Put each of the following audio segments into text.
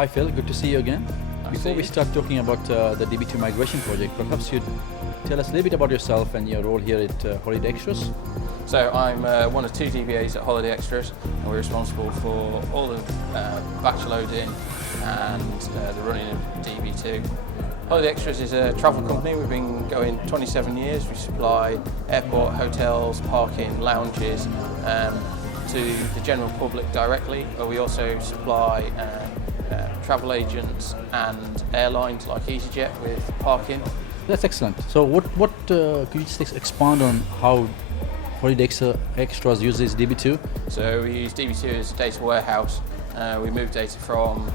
Hi Phil, good to see you again. Before we start talking about the DB2 migration project, perhaps you'd tell us a little bit about yourself and your role here at Holiday Extras. So I'm one of two DBAs at Holiday Extras, and we're responsible for all the batch loading and the running of DB2. Holiday Extras is a travel company. We've been going 27 years. We supply airport, hotels, parking, lounges to the general public directly, but we also supply travel agents and airlines like EasyJet with parking. That's excellent. So what could you just expand on how Holiday Extras uses DB2? So we use DB2 as a data warehouse. We move data from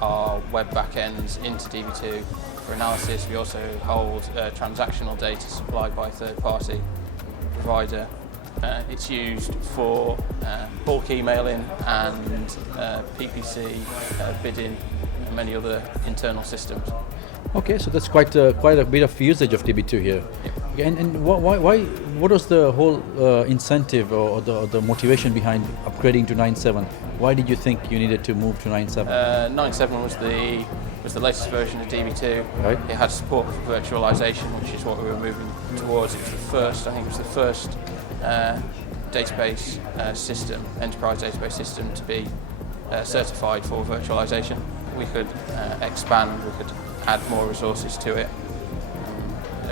our web backends into DB2 for analysis. We also hold transactional data supplied by a third-party provider. It's used for bulk emailing and PPC, bidding, and many other internal systems. Okay, so that's quite a bit of usage of DB2 here. Yep. Okay, and what was the whole incentive or the motivation behind upgrading to 9.7? Why did you think you needed to move to 9.7? 9.7 was the latest version of DB2. Right. It had support for virtualization, which is what we were moving towards. It was the first, I think it was the first database system, enterprise database system to be certified for virtualization. We could expand, we could add more resources to it.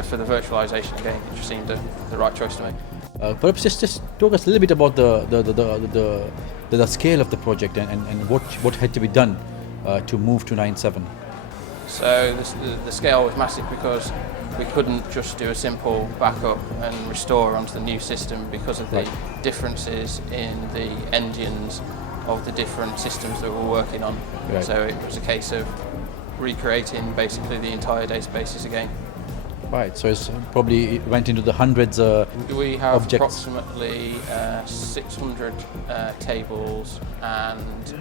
For the virtualization, again, it just seemed the right choice to make. Perhaps just talk us a little bit about the scale of the project and what had to be done to move to 9.7. So the scale was massive because we couldn't just do a simple backup and restore onto the new system because of the differences in the engines of the different systems that we're working on. Right. So it was a case of recreating basically the entire databases again. Right, so it probably went into the hundreds we have objects. approximately 600 tables and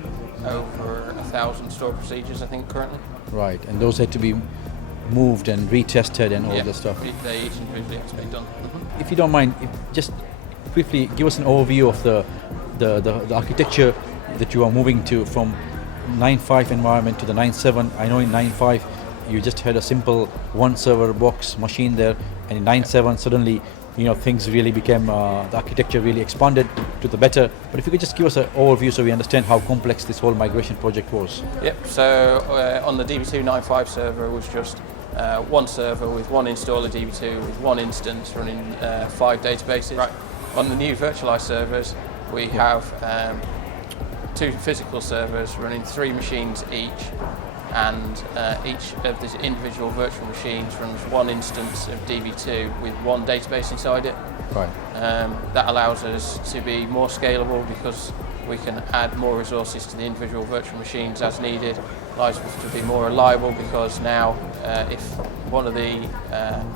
over 1,000 store procedures, I think, currently. Right, and those had to be moved and retested and all the stuff. They each individually have to be done. If you don't mind, just briefly give us an overview of the architecture that you are moving to from 9.5 environment to the 9.7. I know in 9.5 you just had a simple one server box machine there, and in 9.7 suddenly things really became, the architecture really expanded to the better. But if you could just give us an overview so we understand how complex this whole migration project was. Yep, so on the DB2 9.5 server was just one server with one installer DB2 with one instance running 5 databases. Right. On the new virtualized servers we have 2 physical servers running 3 machines each, and each of the individual virtual machines runs one instance of DB2 with one database inside it. Right. That allows us to be more scalable because we can add more resources to the individual virtual machines as needed. Allows us to be more reliable because now if one of the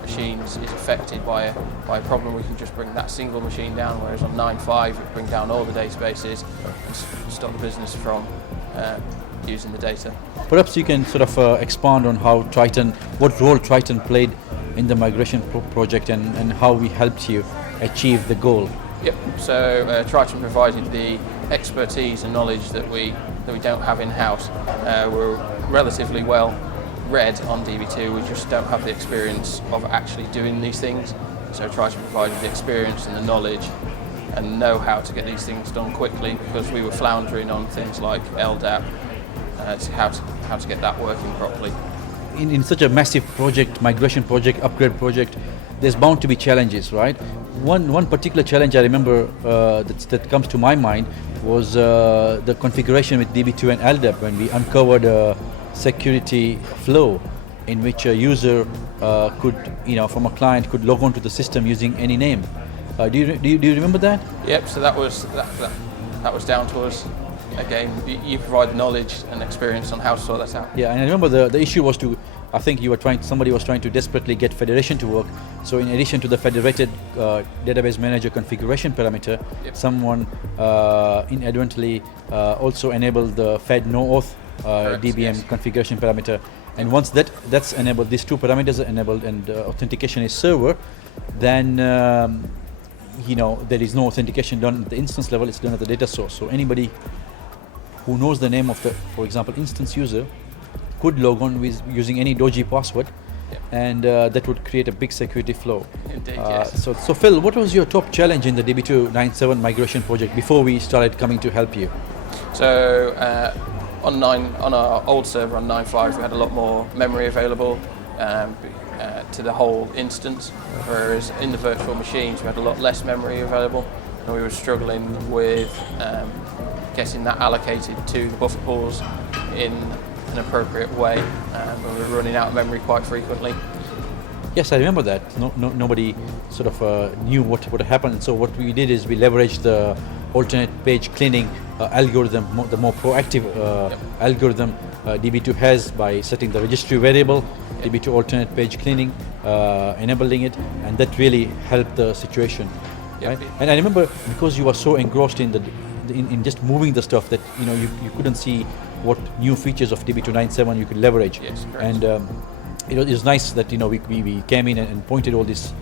machines is affected by a problem, we can just bring that single machine down, whereas on 9.5 we bring down all the databases and stop the business from using the data. Perhaps you can sort of expand on how Triton, what role Triton played in the migration project and how we helped you achieve the goal. Yep, so Triton provided the expertise and knowledge that we don't have in-house. We're relatively well read on DB2, we just don't have the experience of actually doing these things. So Triton provided the experience and the knowledge and know how to get these things done quickly because we were floundering on things like LDAP, how to get that working properly. In such a massive project, migration project, upgrade project, there's bound to be challenges, right? One particular challenge I remember that comes to my mind was the configuration with DB2 and LDAP when we uncovered a security flow in which a user could, from a client, could log on to the system using any name. Do you remember that? Yep. So that was down to us. Again, you provide the knowledge and experience on how to sort that out. Yeah, and I remember the issue was I think somebody was trying to desperately get federation to work. So in addition to the federated database manager configuration parameter, someone inadvertently also enabled the fed no auth DBM configuration parameter. And once that's enabled, these 2 parameters are enabled and authentication is server, then there is no authentication done at the instance level, it's done at the data source. So anybody who knows the name of the, for example, instance user, could log on with using any dodgy password, and that would create a big security flow. Indeed, yes. So Phil, what was your top challenge in the DB2 9.7 migration project before we started coming to help you? So on our old server on 9.5, we had a lot more memory available to the whole instance, whereas in the virtual machines we had a lot less memory available, and we were struggling with getting that allocated to the buffer pools in an appropriate way, and we were running out of memory quite frequently. Yes, I remember that. Nobody sort of knew what would happen, and so what we did is we leveraged the alternate page cleaning algorithm, the more proactive algorithm DB2 has, by setting the registry variable, DB2 alternate page cleaning, enabling it, and that really helped the situation. Right? And I remember, because you were so engrossed in in just moving the stuff, that you couldn't see what new features of DB2 9.7 you could leverage. Yes, correct. And it was nice that we came in and pointed all these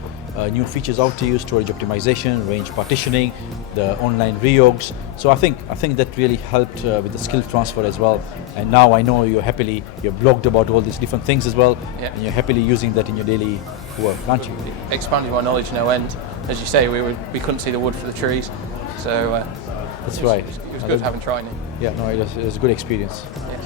new features out to you: storage optimization, range partitioning, the online reorgs. So I think that really helped with the skill transfer as well. And now I know you're blogged about all these different things as well, and you're happily using that in your daily work, aren't you? Expanding my knowledge no end. As you say, we couldn't see the wood for the trees, so that's right. It was good having Triton. Yeah, no, it was a good experience. Yes.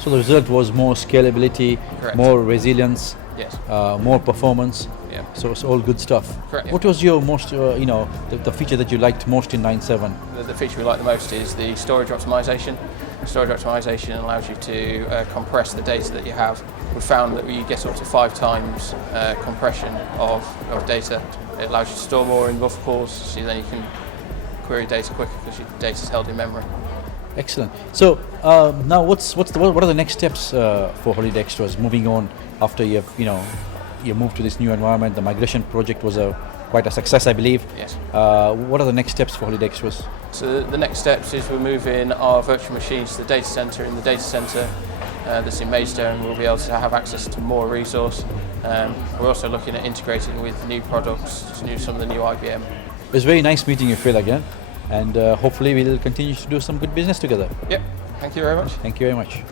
So the result was more scalability, Correct. more resilience, Yes. More performance. Yeah. So it's all good stuff. Correct. What was your most, the feature that you liked most in 9.7? The feature we like the most is the storage optimization. Storage optimization allows you to compress the data that you have. We found that you get up to 5 times compression of data. It allows you to store more in buffer pools, so then you can query data quicker because your data is held in memory. Excellent. So now, what are the next steps for Holiday Extras moving on after you moved to this new environment? The migration project was quite a success, I believe. Yes. What are the next steps for Holiday Extras? So the next steps is we're moving our virtual machines to the data center. In the data center that's in Maidstone, we'll be able to have access to more resource. We're also looking at integrating with new products, some of the new IBM. It was very nice meeting you, Phil, again, and hopefully we'll continue to do some good business together. Yep. Thank you very much. Thank you very much.